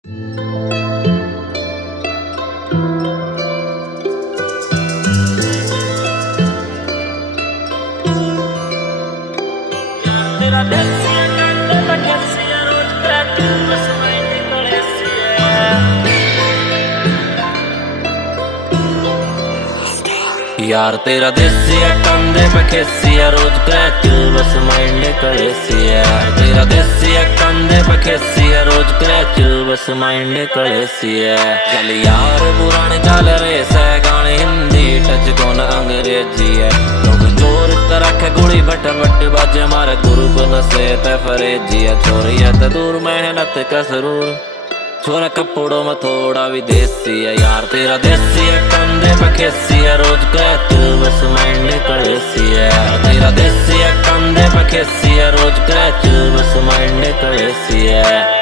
तेरा देसी कंडे बखेसी रोज क्रैक बस मैं निकले सी यार तेरा देसी कंधे पे खेसी रोज क्रैक बस मैं निकले सी यार तेरा देसी कंधे पे खेसी रोज क्रैक बस मैं निकले सी चल यार पुराने चाल रे से गाने हिंदी टच कौन अंग्रेजी है लोग जोर रखे गोली बट बट बाजे मारे गुरु को नसे ते फरेजी है छोरी है ते दूर मेहनत का जरूर छोरा कपड़ों में थोड़ा विदेशी है यार तेरा देसी है कंधे पे खेसी है रोज क्रैक बस माइंड कलेसी है तेरा देसी है कंधे पे खेसी है रोज क्रैक बस माइंड कलेसी है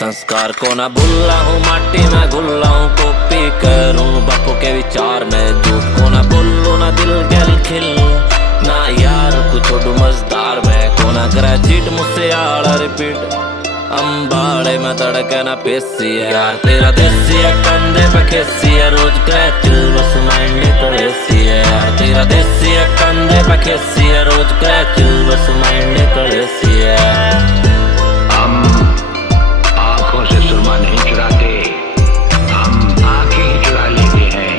संस्कार को ना भूला हूँ माटी में घुला हूँ कॉपी करूँ बापू के विचार में झूठ को ना बोलूँ ना दिल गल खिलूँ ना यार कुछ छोड़ू मजदार में को ना ग्रेजुएट मुझसे आड़ा रिपीट अंबाड़े में तड़के ना पेसी है यार तेरा देसी है कंधे पे खेसी है रोज क्रैक बस माइंड कलेसी है यार तेरा देसी है कंधे पे खेसी है रोज क्रैक बस माइंड कलेसी है से सुरमा नहीं चुराते, हम आंखें ही चुरा लेते हैं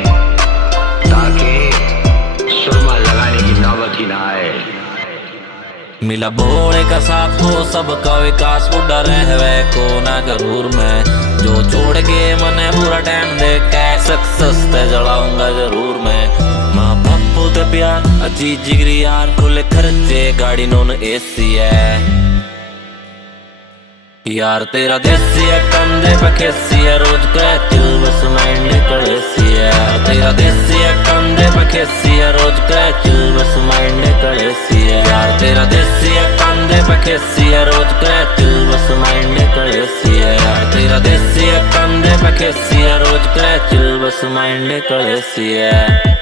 ताकि सुरमा लगाने की नौबत ही ना आए। मिला भोले का साथ हो सबका विकास बुढ़ा रहवे को ना गरूर में जो छोड़ के मने पूरा टाइम देख के सक्सेस ते जलाऊंगा जरूर मैं माँ बापू ते प्यार अच्छी जिगरी यार खुले खर्चे गाड़ी नॉन एसी है यार तेरा देसी है कंधे पे खेसी है रोज क्रैक बस माइंड कलेसी है तेरा देसी है कंधे पे खेसी है रोज क्रैक बस माइंड कलेसी है यार तेरा देसी है कंधे पे खेसी है रोज क्रैक बस माइंड कलेसी है यार तेरा देसी है कंधे पे खेसी है रोज क्रैक बस माइंड कलेसी है।